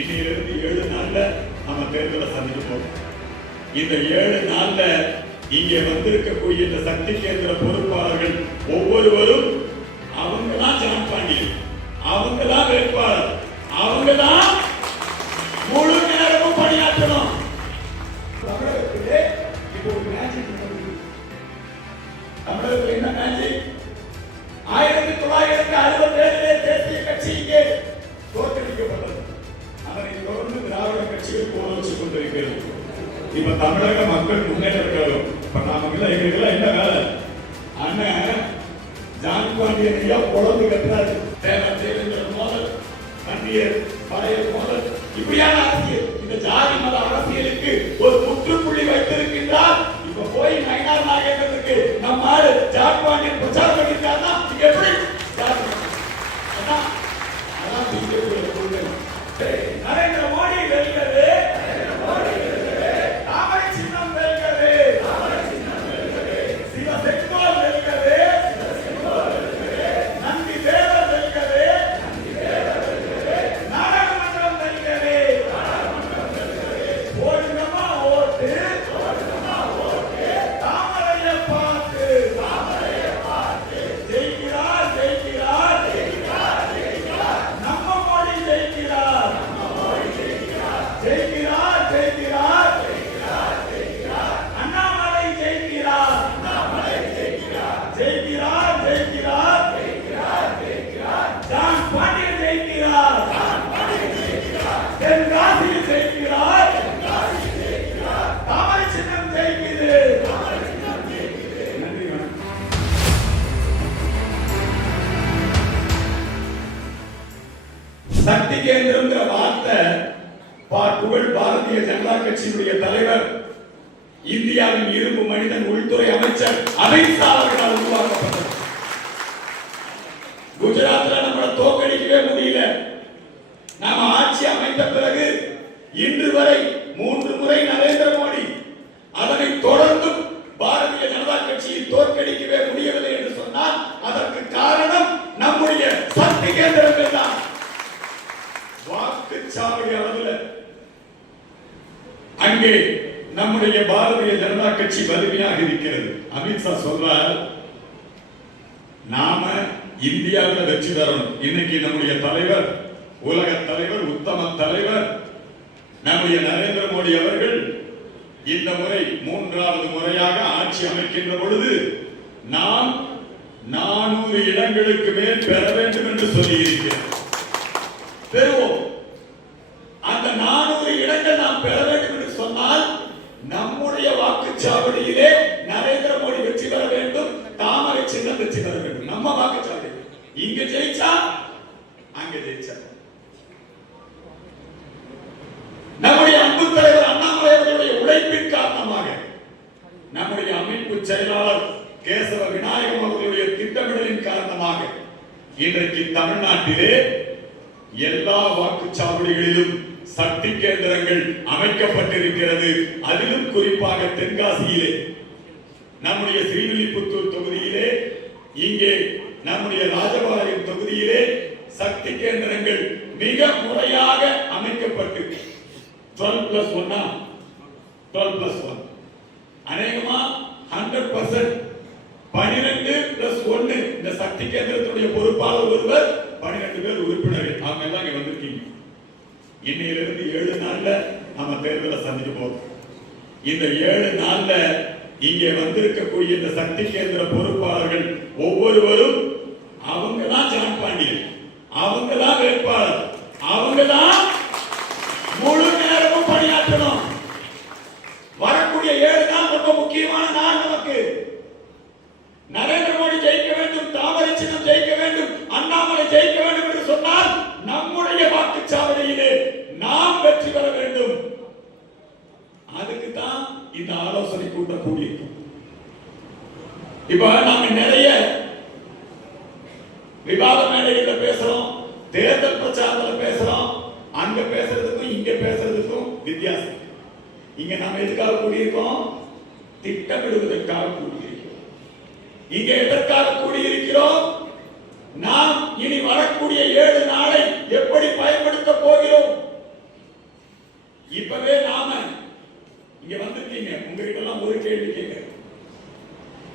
இன்னிலிருந்து 7 நாள்ல நம்ம தேர்தலை சந்திக்க போறோம். இந்த 7 நாள்ல இங்கே வந்திருக்கக்கூடிய இந்த சக்தி கேந்திர பொறுப்பாளர்கள் ஒவ்வொருவரும் அவங்கதான் ஜான் பாண்டியன், அவங்கதான் வேட்பாளர், அவங்கதான் முழு நேரமும் பணியாற்றணும். தமிழகத்திலே இப்போ ஒரு மேஜிக் நடக்குது. தமிழகத்தில் என்ன மேஜிக்? 1967 தேசிய கட்சி இங்கே தோற்கடிக்கப்பட்டது. அதனை தொடர்ந்து திராவிட கட்சிகள் போல வச்சு கொண்டிருக்கிறது. இப்ப தமிழக மக்கள் முன்னேற்ற கழகம் இப்ப நாம எங்களுக்கு என்ன வேலை? அண்ணன் ஜான் பாண்டியன் ஐயா குழந்தை கட்டுறாரு. தேவேந்திர மோதல், தண்ணீர் பழைய மோதல், இப்படியான அரசியல், இந்த ஜாதி மத அரசியலுக்கு ஒரு முற்றுப்புள்ளி வைத்திருக்கின்றார். இப்ப போய் நயினார் நாகேந்திரனுக்கு நம்ம ஆளு ஜான் பாண்டியன் பிரச்சாரம் பண்ணியிருக்காருன்னா எப்படி நரேந்திர மோடி வெல்கிறது, தாமரை சின்னம் வெல்கிறது, சிவ செங்கோல் வெல்கிறது, நந்தி தேவர் வெல்கிறது, நாடாளுமன்றம் வெல்கிறது. ஓடுங்கம்மா ஓட்டு, தாமரையை பார்த்து, ஜெயிக்கிறார் ஜெயிக்கிறார், நம்ம மோடி ஜெயிக்கிறார், ஜெயிக்கிறார் ஜெயிக்கிறார், அண்ணாமலை ஜெயிக்கிறார், ஜெயிக்கிறார் ஜெயிக்கிறார், ஜான் பாண்டியன் ஜெயிக்கிறார், தென்காசி ஜெயிக்கிறார், தாமரை சின்னம் ஜெயிக்குது. நன்றி. சக்தி கேந்திரம்ங்கிற வார்த்தை புகழ் பாரதிய ஜனதா கட்சியினுடைய தலைவர், இந்தியாவின் இரும்பு மனிதன், உள்துறை அமைச்சர் அமித் ஷா அவர்களால் உருவாக்கப்பட்டது. குஜராத்ல நம்மளை தோற்கடிக்கவே முடியல. நாம ஆட்சி அமைத்த பிறகு இன்று வரை 3 முறை நரேந்திர மோடி, அதனை தொடர்ந்து பாரதிய ஜனதா கட்சியை தோற்கடிக்கவே முடியவில்லை என்று சொன்னால் அதற்கு காரணம் நம்முடைய சக்தி கேந்திரங்கள் தான். வாக்குச்சாவடி அளவில் அங்கே நம்முடைய பாரதிய ஜனதா கட்சி வலிமையாக இருக்கிறது. அமித்ஷா சொல்றார், நாம இந்தியாவில் வெற்றி பெறணும். இன்னைக்கு நம்முடைய தலைவர், உலக தலைவர், உத்தம தலைவர் நம்முடைய நரேந்திர மோடி அவர்கள் இந்த முறை 3வது முறையாக ஆட்சி அமைக்கின்ற பொழுது நாம் 400 இடங்களுக்கு மேல் பெற வேண்டும் என்று சொல்லி இருக்கிறோம். பெறுவோம். அந்த 400 இடங்கள் நாம் பெற வேண்டும் என்று சொன்னால் நம்முடைய வாக்குச்சாவடியிலே நரேந்திர மோடி வெற்றி பெற வேண்டும், தாமரை சின்னம் வெற்றி பெற வேண்டும். நம்ம வாக்குச்சாவடி இங்க ஜெயிச்சா அங்க ஜெயிச்சா. நம்முடைய அன்பு தலைவர் அண்ணாமலை அவர்களுடைய உழைப்பின் காரணமாக, நம்முடைய அமைப்பு செயலாளர் கேசவ விநாயகம் அவர்களுடைய திட்டமிடலின் காரணமாக இன்றைக்கு தமிழ்நாட்டிலே எல்லா வாக்குச்சாவடிகளிலும் சக்தி கேந்திரங்கள் அமைக்கப்பட்டிருக்கிறது. அதிலும் குறிப்பாக தென்காசியிலே, நம்முடைய ஸ்ரீவில்லிபுத்தூர் தொகுதியிலே, இங்கே நம்முடைய ராஜபாளையம் தொகுதியிலே சக்தி கேந்திரங்கள் மிக முறையாக அமைக்கப்பட்டு 12+1 12+1 அநேகமா 100% 12+1. இந்த சக்தி கேந்திரத்துடைய பொறுப்பாளர் ஒருவர், 12 பேர் உறுப்பினர்கள். அவங்க எல்லாம் இங்க வந்திருக்கீங்க. இன்னிலிருந்து 7 நாள்ல நம்ம தேர்தலை சந்திக்க போறோம். இந்த 7 நாள்ல இங்கே வந்திருக்கக்கூடிய இந்த சக்தி கேந்திர பொறுப்பாளர்கள் ஒவ்வொருவரும் அவங்கதான் ஜான் பாண்டியன், அவங்கதான் வேட்பாளர், அவங்கதான் முழு நேரமும் பணியாற்றணும். வரக்கூடிய 7 நாள் ரொம்ப முக்கியமான நாள் நமக்கு. நரேந்திர மோடி ஜெயிக்க வேண்டும், தாமரை சின்னம் ஜெயிக்க வேண்டும், அண்ணாமலை ஜெயிக்க வேண்டும் என்று சொன்னால் நம்முடைய வாக்குச்சாவடியிலே நாம் வெற்றி பெற வேண்டும். அதுக்கு தான் இந்த ஆலோசனை கூட்டம் கூடியிருக்கும். இப்ப நாம நிறைய விவாத மேடைகளில் பேசுறோம், தேர்தல் பிரச்சாரத்தில் பேசுறோம். அங்க பேசுறதுக்கும் இங்க பேசுறதுக்கும் வித்தியாசம். இங்க நாம எதுக்காக கூடியிருக்கோம்? திட்டமிடுவதற்காக கூடியிருக்கிறோம். இங்க எதற்காக கூடியிருக்கிறோம்? நாம் இனி வரக்கூடிய 7 நாளை எப்படி பயன்படுத்த போகிறோம்?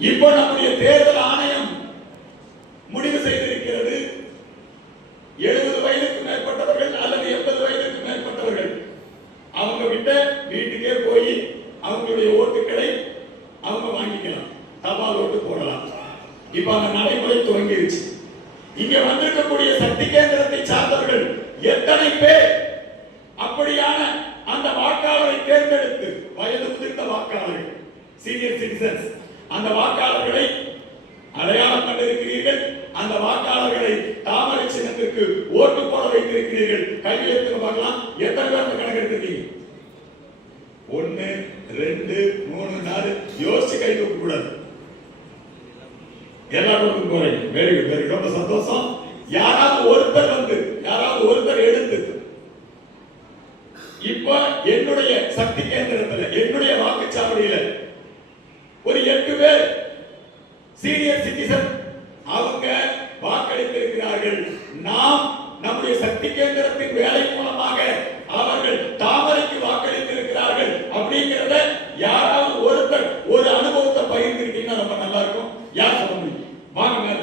இப்போ நம்முடைய தேர்தல் ஆணையம் முடிவு செய்திருக்கிறது, 70 வயதுக்கு மேற்பட்டவர்கள் அல்லது 80 வயதுக்கு மேற்பட்டவர்கள் அவங்க வீட்டுக்கே போய் அவங்களுடைய ஓட்டுகளை அவங்க வாங்கிக்கலாம், தபால் ஓட்டு போடலாம். இப்ப அந்த நடைமுறை துவங்கிருச்சு. இங்க வந்திருக்கக்கூடிய சக்தி கேந்திரத்தை சார்ந்தவர்கள் எத்தனை பேர் அப்படியான அந்த வாக்காளரை தேர்ந்தெடுத்து, வயது முதிர்ந்த வாக்காளர்கள், சீனியர் சிட்டிசன்ஸ், அந்த வாக்காளர்களை அடையாளம் கண்டிருக்கிறீர்கள், அந்த வாக்காளர்களை தாமரை சின்னத்திற்கு ஓட்டு போட வைத்திருக்கிறீர்கள், கையெழுத்து பார்க்கலாம். எத்தனை பேர் கணக்கெடுத்திருக்கீங்க? 1 2 3 4 யோசிச்சு கை தூக்க கூடாது. எல்லாரும் போறீங்க. வெரி குட், வெரி குட், ரொம்ப சந்தோஷம். யாராவது ஒருத்தர் எடுத்து இப்ப என்னுடைய சக்தி கேந்திரத்துல, என்னுடைய வாக்குச்சாவடியில ஒரு 8 பேர் சீனியர் சிட்டிசன் அவங்க வாக்களித்திருக்கிறார்கள். நாம் நம்முடைய சக்தி கேந்திரத்தின் வேலை மூலமாக அவர்கள் தாமரைக்கு வாக்களித்திருக்கிறார்கள் அப்படிங்கிறத யாராவது ஒருத்தர் ஒரு அனுபவத்தை பகிர்ந்திருக்கீங்கன்னா ரொம்ப நல்லா இருக்கும். யார் சொல்ல முடியும்? வாங்க மேல.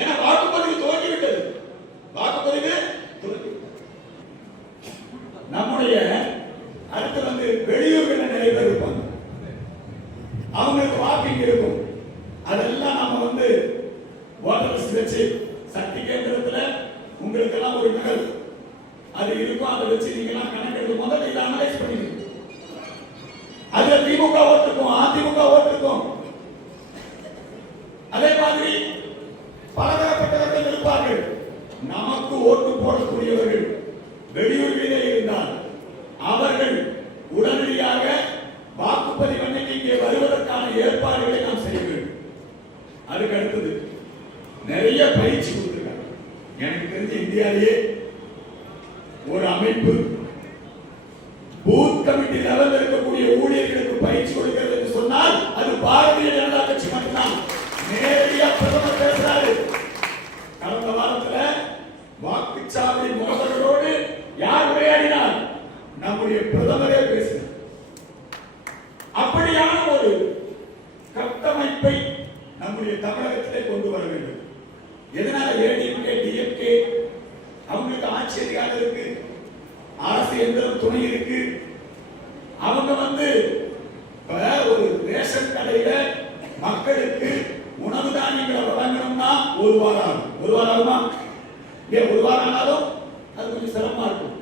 ஏன்னா வாக்குப்பதிவு துவங்கிவிட்டது. வாக்குப்பதிவு நம்முடைய அடுத்து வெளியூர்கள் நிறைய பேர் இருப்பாங்க, அவங்களுக்கு வாக்கிங் இருக்கும். அதெல்லாம் நம்ம வாட்டர் வச்சு சக்தி கேந்திரத்துல உங்களுக்கு எல்லாம் ஒரு நகல் அது இருக்கும். அதை வச்சு நீங்க எல்லாம் கணக்கெடுத்து முதல்ல இதை அனலைஸ் பண்ணிக்கணும். அதுல திமுக ஓட்டுக்கும், அதிமுக ஓட்டுக்கும், அதே மாதிரி பலதரப்பட்டவர்கள் இருப்பார்கள். நமக்கு ஓட்டு போடக்கூடியவர்கள் வெளியூர்களிலே இருந்தால் அவர்கள் உடனடியாக வாக்குப்பதிவு அன்னைக்கு இங்கே வருவதற்கான ஏற்பாடுகளை நாம் செய்ய வேண்டும். அதுக்கு அடுத்தது நிறைய பயிற்சி கொடுத்திருக்காங்க. எனக்கு தெரிஞ்ச இந்தியாவிலேயே ஒரு அமைப்பு பூத் கமிட்டி லெவலில் இருக்கக்கூடிய ஊழியர்களுக்கு பயிற்சி கொடுக்கிறது என்று சொன்னால் அது பாரதிய ஜனதா கட்சி மட்டும்தான். நேரடியா பிரதமர் பேசுறாரு. கடந்த வாரத்துல வாக்குச்சாவடி முகவர்களோடு யார் உரையாடினார்? நம்முடைய பிரதமரே பேசினார். அப்படியான ஒரு கட்டமைப்பை நம்முடைய தமிழகத்திலே கொண்டு வர வேண்டும். எதனால ஏடிஎம்கே டிஎம்கே அவங்களுக்கு ஆட்சி அதிகாரம் இருக்கு, அரசு எந்திரம் துணை இருக்கு. அவங்க ஒரு ரேஷன் கடையில மக்களுக்கு உணவு தானியங்களை வழங்கணும்னா ஒரு வாரம் ஆகும். ஒரு வாரம் ஆனாலும் அது கொஞ்சம் சிரமமா இருக்கும்.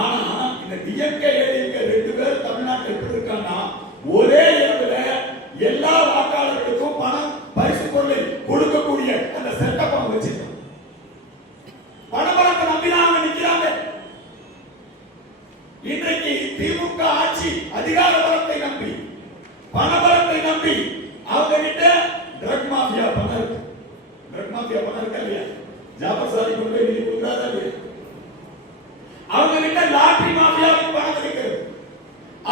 ஆனா இந்த டிஎம்கே ஏடிஎம்கே 2 பேர் தமிழ்நாட்டில் எப்படி இருக்காங்கன்னா ஒரே இடத்துல எல்லா வாக்காளர்களுக்கும் பணம் பரிசு பொருளை கொடுக்கக்கூடிய அந்த செட்டப் அவங்க வச்சிருக்காங்க. பணபலத்தை நம்பினாங்க நிக்கிறாங்க. இன்றைக்கு திமுக ஆட்சி அதிகார பலத்தை நம்பி, பணபலத்தை நம்பி அவங்க கிட்ட ட்ரக் மாஃபியா பணம் இருக்கு. ட்ரக் மாஃபியா பணம் இருக்கா இல்லையா? ஜாபர் சாதி கொண்டு போய் நிதி கொடுக்குறாரா இல்லையா? அவங்க கிட்ட லாட்டரி மாஃபியாவுக்கு பணம் இருக்கிறது.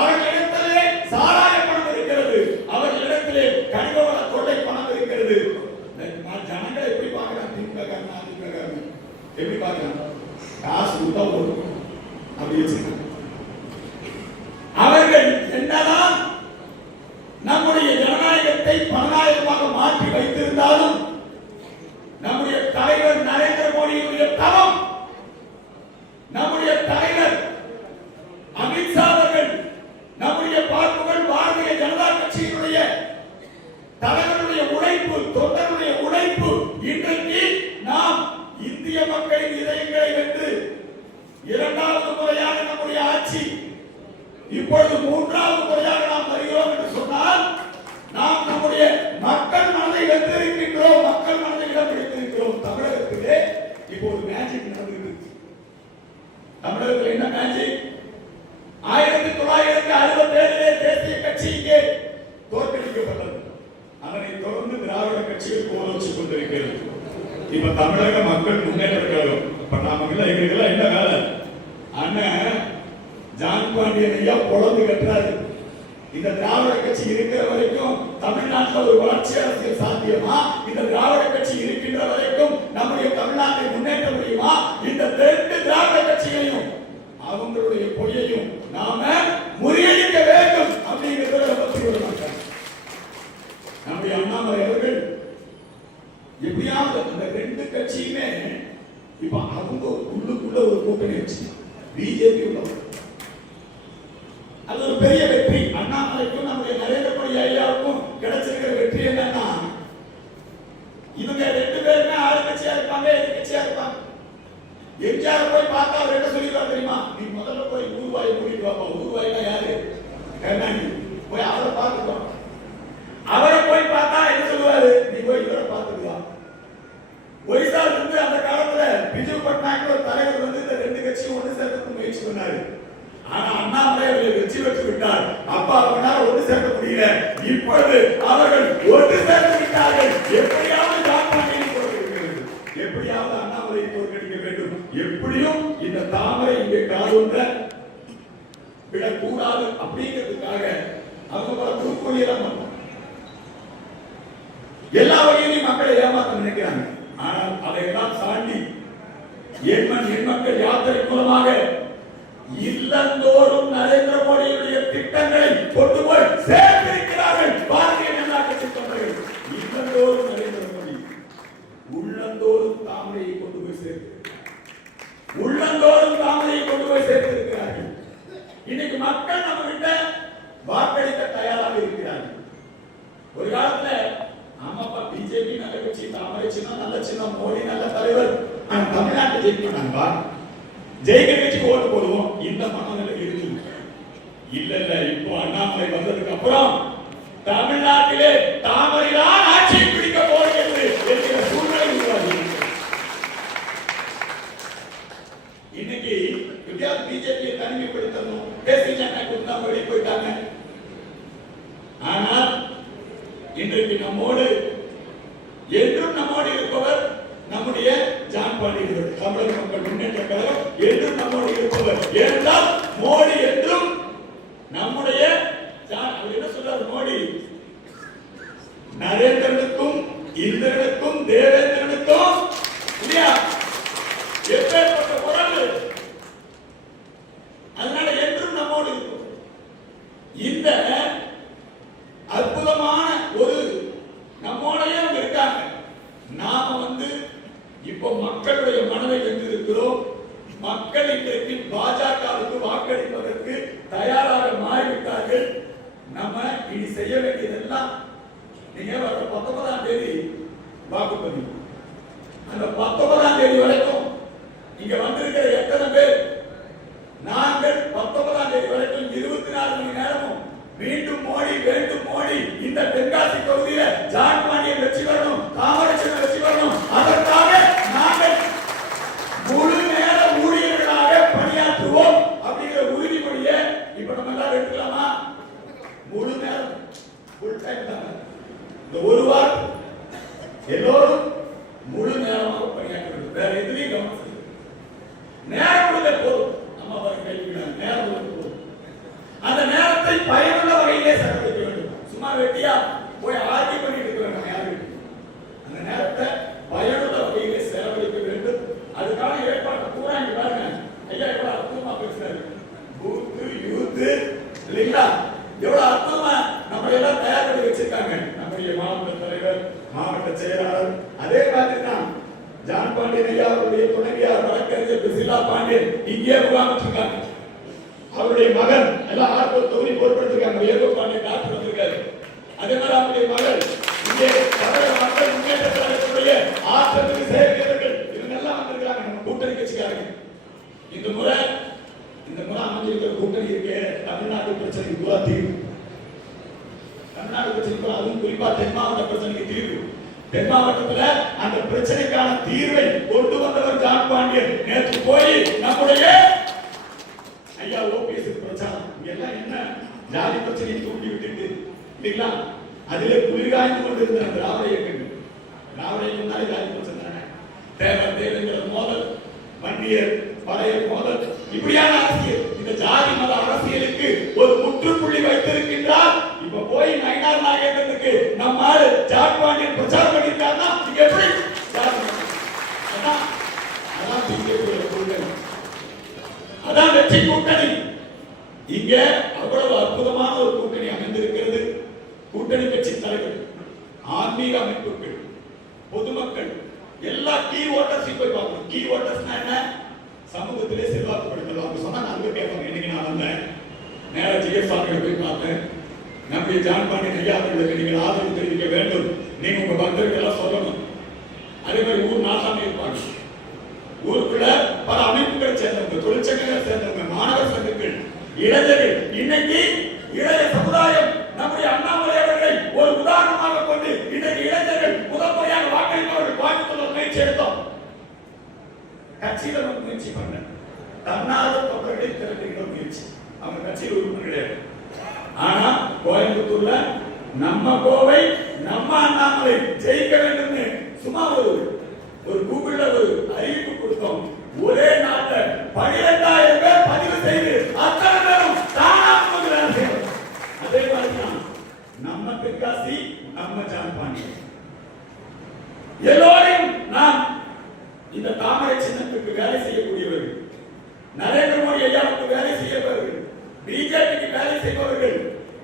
அவர்களிடத்திலே சாராய பணம் இருக்கிறது. அவர்களிடத்திலே கனிம வள கொள்ளை பணம் இருக்கிறது. ஜனங்களை எப்படி பார்க்கிறாங்க? திமுக காரன் அதிமுக காரன் எப்படி பார்க்கிறாங்க? காசு கொடுத்தா ஓடும் அப்படி வச்சிருக்காங்க. அவர்கள் என்னதான் நம்முடைய ஜனநாயகத்தை பணநாயகமாக மாற்றி வைத்திருந்தாலும் நம்முடைய தலைவர் நரேந்திர மோடியுடைய தவம், நம்முடைய தலைவர் அமித்ஷா அவர்கள், நம்முடைய பார்ப்புகள் பாரதிய ஜனதா கட்சியினுடைய தலைவருடைய உழைப்பு, தொண்டருடைய உழைப்பு, இன்றைக்கு நாம் இந்திய மக்களின் இதயங்களை வென்று 2வது முறையாக நம்முடைய ஆட்சி, இப்பொழுது 3வது முறையாக நாம் வருகிறோம் என்று சொன்னால் நாம் நம்முடைய மக்கள் மனதை வென்றிருக்கின்றோம், மக்கள் மனதை இடம் பிடித்திருக்கிறோம். தமிழகத்திலே இப்போ ஒரு மேஜிக் நடந்திருக்கு. தமிழகத்தில் என்ன மேஜிக்? 1967 தேசிய கட்சி இங்கே தோற்கடிக்கப்பட்டது. அதனை தொடர்ந்து திராவிட கட்சிகள் கோலோச்சிக் கொண்டிருக்கிறது. இப்ப தமிழக மக்கள் முன்னேற்ற கழகம், இப்ப நாம எங்களுக்கு என்ன வேலை? அண்ணன் ஜான் பாண்டியன் ஐயா பொழந்து கட்டுறாரு. இந்த திராவிட கட்சி இருக்கிற வரைக்கும் தமிழ்நாட்டில் ஒரு வளர்ச்சி அரசியல் சாத்தியமா? இந்த திராவிட கட்சி இருக்கின்ற வரைக்கும் நம்முடைய தமிழ்நாட்டை முன்னேற்ற முடியுமா? இந்த 2 திராவிட கட்சிகளையும் அவங்களுடைய பொய்யையும் நாம முறியடிக்க வேண்டும் அப்படிங்கிறத பற்றி விட மாட்டாங்க. நம்ம பிஜேபி உள்ளவர். அது ஒரு பெரிய வெற்றி. அண்ணாமலைக்கும் நம்முடைய நரேந்திர மோடி ஐயாவுக்கும் கிடைச்சிருக்கிற வெற்றி என்னன்னா, இவங்க ரெண்டு பேருமே ஆளுங்கட்சியா இருப்பாங்க, எதிர்கட்சியா இருப்பாங்க. எம்ஜிஆர் போய் பார்த்தா அவர் என்ன சொல்லிடுவார் தெரியுமா? நீ முதல்ல போய் ஊர்வாயை கூட்டிட்டு வாப்பா. ஊர்வாயினா யாரு? கருணாநிதி. போய் அவரை பார்த்துக்கோ. அவரை போய் பார்த்தா என்ன சொல்லுவாரு? நீ போய் இவரை பார்த்துக்கோ. ஒய்சால் வந்து அந்த காலத்துல பிஜு பட்நாயக் ஒரு தலைவர் வந்து இந்த ரெண்டு கட்சியும் ஒன்று சேர்த்து முயற்சி பண்ணாரு. ஆனா அண்ணாமலை அவர்களை வெற்றி பெற்று விட்டார். அப்பா அவனால் ஒன்று சேர்க்க முடியல. இப்பொழுது அவர்கள் ஒன்று சேர்த்து விட்டார்கள். எப்படியாவது ஜாப்பானியை தோற்கடிக்க வேண்டும், எப்படியாவது அண்ணாமலையை தோற்கடிக்க வேண்டும். எப்படியும் இந்த தாமரை இங்கே காலொன்ற விடக்கூடாது அப்படிங்கிறதுக்காக அவங்க பல குறுக்கோலியெல்லாம் பண்ணுவாங்க. எல்லா வகையிலும் மக்களை ஏமாற்ற நினைக்கிறாங்க. ஆனால் அதையெல்லாம் தாண்டி என் மக்கள் யாத்திரை மூலமாக இல்லந்தோறும் நரேந்திர மோடியுடைய திட்டங்களை கொண்டு போய் சேர்த்திருக்கிறார்கள். பாரதிய ஜனதா கட்சி தொண்டர்கள் இல்லந்தோறும் நரேந்திர மோடி, உள்ளந்தோறும் தாமரையை கொண்டு போய் சேர்த்திருக்கிறார்கள். உள்ளந்தோறும் தாமரையை கொண்டு போய் சேர்த்திருக்கிறார்கள். இன்னைக்கு மக்கள் நம்ம கிட்ட வாக்களிக்க தயாராக இருக்கிறார்கள். ஒரு காலத்துல ஆமாப்பா பிஜேபி நல்ல கட்சி, தாமரை சின்னம் நல்ல சின்னம், மோடி நல்ல தலைவர், தமிழ்நாட்டை ஜெயிக்கணும்பா, ஜெயிக்க கட்சிக்கு ஓட்டு போடுவோம், இந்த மனநிலை இருக்கு. இல்ல இல்ல, இப்போ அண்ணாமலை வந்ததுக்கு அப்புறம் தமிழ்நாட்டிலே தாமரைதான் ஆட்சியை பிடிக்க போகிறது என்கிற சூழ்நிலை உருவாகி இன்னைக்கு எப்படியாவது பிஜேபியை தனிமைப்படுத்தணும், பேசிட்டாங்க, வெளியே போயிட்டாங்க. ஆனால் இன்றைக்கு நம்மோடு என்றும் நம்மோடு இருப்பவர் நம்முடைய ஜான் பாண்டியன். தமிழக மக்கள் முன்னேற்ற கழகம் என்றும் நம்மோடு இருப்பவர். ஏனென்றால் மோடி என்றும் நம்முடைய அவர் என்ன சொல்றார்? மோடி நரேந்திரனுக்கும் இந்திரனுக்கும் தேவேந்திரனுக்கும் இல்லையா எப்பேற்பட்ட உறவு. அதனால என்றும் நம்மோடு இருக்கும். இந்த அற்புதமான ஒரு நம்மோடயே இருக்காங்க. நாம வந்து இப்போ மக்களுடைய மனதை வென்றிருக்கிறோம். மக்கள் இன்றைக்கு பாஜகவுக்கு வாக்களிப்பதற்கு தயாராக மாறிவிட்டார்கள். நம்ம இனி செய்ய வேண்டியதெல்லாம், நீங்க வர 19ஆம் தேதி வாக்குப்பதிவு, அந்த 19ஆம் தேதி வரைக்கும் இங்க வந்திருக்கிற எத்தனை பேர், நாங்கள் 19ஆம் தேதி வரைக்கும் 24 மணி நேரமும் மீண்டும் மோடி வேண்டும் மோடி, இந்த தென்காசி தொகுதியில ஜான் பாண்டியன் வெற்றி வரணும், தாமரைச்சன் வெற்றி வரணும், அதற்காக நாங்கள் முழு நேர ஊழியர்களாக பணியாற்றுவோம் அப்படிங்கிற உறுதிமொழியை இப்ப நம்ம எல்லாரும் எடுக்கலாமா? முழு நேரம் ஃபுல் டைம் தான். இந்த ஒரு வாரம் எல்லோரும் முழு நேரமாக பணியாற்ற வேண்டும். வேற எதுலையும் கவனம் செலுத்த நேரம் கொடுத்த போதும். நம்ம அவரை கைவிடாது, நேரம் கொடுத்த போதும். அந்த நேரத்தை பயனுள்ள வகையிலே செலவழிக்க வேண்டும். சும்மா வெட்டியா போய் ஆர்த்தி பண்ணிட்டு இருக்க வேண்டும் யாரும். அந்த நேரத்தை பயனுள்ள வகையிலே செலவழிக்க வேண்டும். அதுக்கான ஏற்பாடு பூரா இங்க பாருங்க. ஐயா எவ்வளவு அற்புதமா பேசுறாரு. பூத்து யூத்து இல்லைங்களா, எவ்வளவு அற்புதமா நம்ம எல்லாம் தயார் பண்ணி வச்சிருக்காங்க நம்முடைய மாவட்ட தலைவர், மாவட்ட செயலாளர். அதே மாதிரி தான் ஜான் பாண்டியன் ஐயா அவருடைய துணைவியார் வழக்கறிஞர் பிசிலா பாண்டியன் இங்கே முகாமிட்டிருக்காங்க. அவருடைய மகன் எல்லாம் ஆர்வம் தொகுதி பொறுப்பெடுத்திருக்காங்க. ஏகோ பாண்டியன் டாக்டர் வந்திருக்காரு. அதே மாதிரி அவருடைய மகள் இங்கே தமிழக மக்கள் முன்னேற்ற கழகத்துடைய ஆற்றலுக்கு செயற்கிறவர்கள் இவங்க எல்லாம் வந்திருக்காங்க. நம்ம கூட்டணி கட்சிக்காரங்க. இந்த முறை அமைஞ்சிருக்கிற கூட்டணி இருக்க தமிழ்நாட்டு பிரச்சனைக்கு பூரா தீர்வு. தமிழ்நாடு பிரச்சனைக்கு அதுவும் குறிப்பா தென் மாவட்ட பிரச்சனைக்கு தீர்வு. தென் மாவட்டத்துல அந்த பிரச்சனைக்கான தீர்வை கொண்டு வந்தவர் ஜான் பாண்டியன். நேற்று போய் நம்முடைய ஐயா ஓபிஎஸ் பிரச்சாரம் எல்லாம் என்ன ஜாதி பிரச்சனையை தூண்டி விட்டுட்டு இல்லைங்களா, அதிலே குளிர்காய்ந்து கொண்டிருந்த திராவிட இயக்கங்கள், திராவிட இயக்கம் ஜாதி பிரச்சனை தானே, தேவர் தேவங்கிற மோதல், வன்னியர் பறையர் மோதல், இப்படியான அரசியல். இந்த ஜாதி மத அரசியலுக்கு ஒரு முற்றுப்புள்ளி வைத்திருக்கின்றார். இப்ப போய் நயினார் நாகேந்திரனுக்கு நம்ம ஆளு ஜான் பாண்டியன் பிரச்சாரம் பண்ணியிருக்காருன்னா இங்க எப்படி அதான் பிஜேபி கூட்டணி, அதான் வெற்றி கூட்டணி. இங்க அவ்வளவு அற்புதமான ஒரு கூட்டணி அமைந்திருக்கிறது. கூட்டணி கட்சி தலைவர், ஆன்மீக அமைப்புகள், பொதுமக்கள், எல்லா கீ ஓட்டர்ஸையும் போய் பார்க்கணும். கீ ஓட்டர்ஸ்னா என்ன? சமூகத்திலே செல்வாக்கு படுத்தலாம். வந்தேன். நேர ஜிஎஸ்ஆர்களை போய் பார்த்தேன். நம்முடைய ஜான் பாண்டியன் ஐயா அவர்களுக்கு நீங்கள் ஆதரவு தெரிவிக்க வேண்டும், நீங்க உங்க பக்தர்கள் எல்லாம் சொல்லணும். அதே மாதிரி ஊர் நாசாமி இருப்பாங்க, ஊருக்குள்ள பல அமைப்புகளை சேர்ந்தவங்க, தொழிற்சங்கங்களை சேர்ந்தவங்க, மாணவர் சங்கங்கள், இளைஞர்கள். இன்னைக்கு இளைய சமுதாயம் நம்முடைய அண்ணாமலை அவர்களை ஒரு உதாரணமாக கொண்டு இன்னைக்கு இளைஞர்கள் முதல் முறையாக வாக்களிப்பவர்கள் கோயம்புத்தூர் முயற்சி எடுத்தோம். கட்சியில முயற்சி பண்ண தன்னார்வ தொண்டர்களை திரட்டுகிற முயற்சி, அவங்க கட்சியில் உறுப்பினர் கிடையாது. ஆனா கோயம்புத்தூர்ல நம்ம கோவை நம்ம அண்ணாமலை ஜெயிக்க வேண்டும் சும்மா ஒரு கூகுள்ல ஒரு அறிவிப்பு கொடுத்தோம். ஒரே நாள்ல 12,000 பேர் பதிவு செய்து அத்தனை பேரும் தானாக வேலை செய்யணும். அதே மாதிரிதான் நம்ம தென்காசி நம்ம ஜான் பாண்டியன் எல்லோரையும் நாம் இந்த தாமரை சின்னத்துக்கு வேலை செய்யக்கூடியவர்கள், நரேந்திர மோடி ஐயாவுக்கு வேலை செய்யப்பவர்கள், பிஜேபிக்கு வேலை செய்பவர்கள்.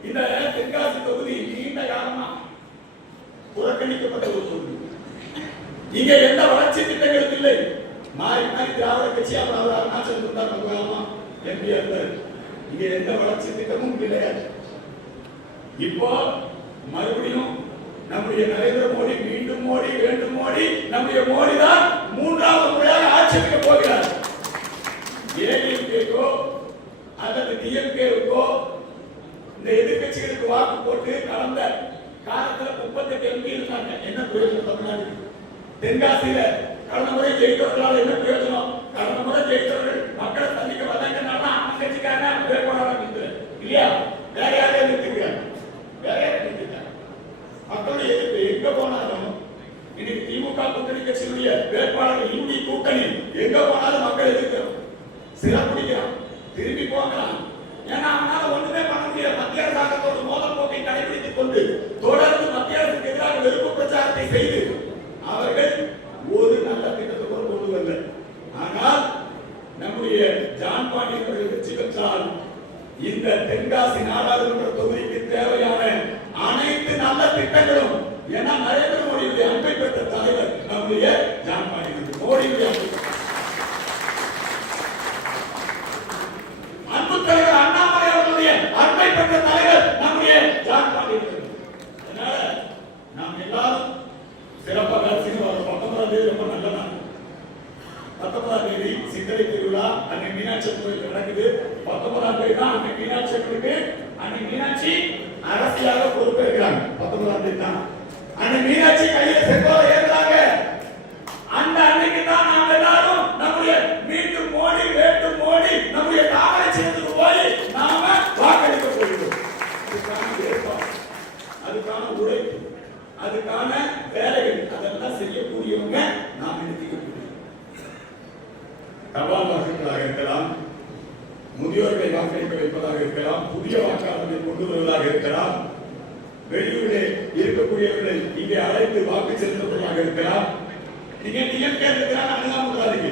இந்த தென்காசி தொகுதி நீண்ட காலமா புறக்கணிக்கப்பட்ட ஒரு தொகுதி. இங்க எந்த வளர்ச்சி திட்டங்களும் இல்லை. மாறி மாறி திராவிட கட்சி அவர் அருணாச்சல் இருந்தார், எம்பி இருந்தார். இங்க எந்த வளர்ச்சி திட்டமும் கிடையாது. இப்போ மறுபடியும் நம்முடைய நரேந்திர மோடி மீண்டும் மோடி வேண்டும் மோடி, நம்முடைய மோடி தான் 3வது முறையாக ஆட்சி அமைக்க போகிறார். ஏடிஎம்கேக்கோ அல்லது டிஎம்கேவுக்கோ இந்த எதிர்கட்சிகளுக்கு வாக்கு போட்டு கடந்த காலத்துல 38 எம்பி இருந்தாங்க. என்ன பிரயோஜனம் தமிழ்நாடு? தென்காசியில கடந்த முறை ஜெயித்தவர்களால் என்ன பிரயோஜனம்? கடந்த முறை ஜெயித்தவர்கள் மக்களை சந்திக்க வந்தாங்கன்னால அந்த கட்சிக்காரங்க வேட்பாளராக நிற்கிறேன் இல்லையா? வேற யாரையும் நிறுத்திக்கிறாங்க, வேற யாரையும் நிறுத்திக்கிறாங்க. மக்களுடைய எதிர்ப்பு எங்க போனாலும் இன்னைக்கு திமுக கூட்டணி கட்சியுடைய வேட்பாளர்கள் இந்தி கூட்டணி எங்க போனாலும் மக்கள் எதிர்க்கிறோம், சிறப்பிடிக்கிறோம், திரும்பி போகிறான். ஏன்னா அவனால ஒண்ணுமே பண்ண முடியாது. மத்திய அரசாங்கத்தோடு மோதல் போக்கை கடைபிடித்துக் கொண்டு தொடர்ந்து மத்திய அரசுக்கு எதிராக வெறுப்பு பிரச்சாரத்தை செய்து அவர்கள் ஒரு நல்ல திட்டத்தை கொண்டு வரல. ஆனால் நம்முடைய ஜான் பாண்டியன் அவர்கள் வெற்றி பெற்றால் இந்த தென்காசி நாடாளுமன்ற தொகுதிக்கு தேவையான அனைத்து நல்ல திட்டங்களும், ஏன்னா நரேந்திர மோடியுடைய அன்பை பெற்ற தலைவர் நம்முடைய ஜான் பாண்டியன், மோடியுடைய அன்பு தலைவர் அண்ணாமலை அவர்களுடைய அன்பை பெற்ற தலைவர் நம்முடைய ஜான் பாண்டியன். அதனால நாம் எல்லாரும் சிறப்பாக வேலை செய்யணும். 19ஆம் தேதி ரொம்ப நல்ல நாள். 19ஆம் தேதி சித்திரை திருவிழா அன்னை மீனாட்சி கோயில் நடக்குது. 19ஆம் தேதி தான் அன்னை மீனாட்சி கோயிலுக்கு அன்னை மீனாட்சி அரசியாக பொறுப்பேற்கிறாங்க. 19ஆம் தேதி தான் அன்னை மீனாட்சி கையில செங்கோலை ஏறுறாங்க. அந்த அன்னைக்கு தான் நாம் எல்லாரும் நம்முடைய மீண்டும் மோடி வேண்டும் மோடி நம்முடைய தாமரை சின்னத்துக்கு போய் நாம வாக்களிக்க போகிறோம். அதுக்கான ஏற்பாடு, அதுக்கான உழைப்பு, அதுக்கான வேலைகள் அதெல்லாம் செய்யக்கூடியவங்க நாம் நிறுத்திக்கக்கூடிய தபால் வாக்குகளாக இருக்கலாம், முதியோர்களை வாக்களிக்க வைப்பதாக இருக்கலாம், புதிய வாக்காளர்களை கொண்டு வருவதாக இருக்கலாம், வெளியூரிலே இருக்கக்கூடியவர்களை இங்கே அழைத்து வாக்கு செலுத்துவதாக இருக்கலாம். நீங்க டிஎம்கே இருக்கிறாங்க அணுகாமுறாதீங்க.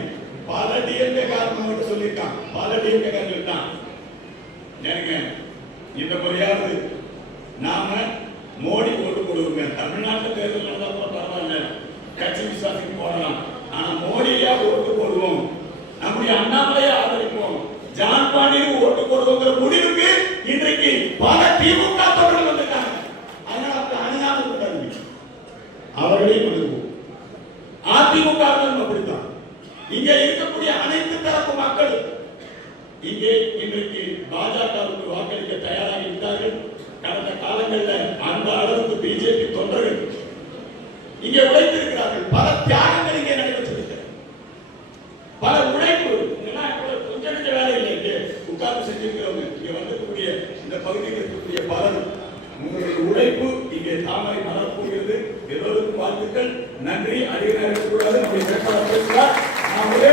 பல டிஎம்கே காரணம் சொல்லியிருக்கான், பல டிஎம்கே காரணம் தான். ஏங்க இந்த முறையாவது நாம மோடி ஓட்டு போடுவோங்க. தமிழ்நாட்டில் தேர்தல் நடந்தா கூட பரவாயில்ல, கட்சி விசுவாசிக்கு போடலாம். ஆனா மோடியா ஓட்டு போடுவோம், நம்முடைய அண்ணாமலையை ஆதரிப்போம், ஜான் பாண்டியனுக்கு ஓட்டு போடுவோங்கிற முடிவுக்கு இன்றைக்கு பல திமுக தொண்டர்கள் வந்திருக்காங்க. அதனால அப்படி அணியாமல் இருக்காங்க, அவர்களையும் அணுகுவோம். அதிமுக அப்படித்தான். இங்கே இருக்கக்கூடிய அனைத்து தரப்பு மக்கள் இங்கே இன்றைக்கு பாஜகவுக்கு வாக்களிக்க தயாராகி விட்டார்கள். கடந்த காலங்களில் அந்த அளவுக்கு பிஜேபி தொண்டர்கள் இங்கே உழைத்திருக்கிறார்கள். பல தியாகங்கள் இங்கே நடைபெற்றிருக்கிறது, பல உழைப்பு. கொஞ்சம் நெஞ்ச வேலை இல்லை, இங்கே உட்கார்ந்து செஞ்சிருக்கிறவங்க, இங்கே வந்திருக்கக்கூடிய இந்த பகுதியில் இருக்கக்கூடிய பலர், உங்களுடைய உழைப்பு இங்கே தாமரை மலர் போகிறது. எல்லோருக்கும் வாழ்த்துக்கள், நன்றி. அதிக நேரம் கூடாது. நம்முடைய வேட்பாளர் பேசுகிறார். நான் ஒரே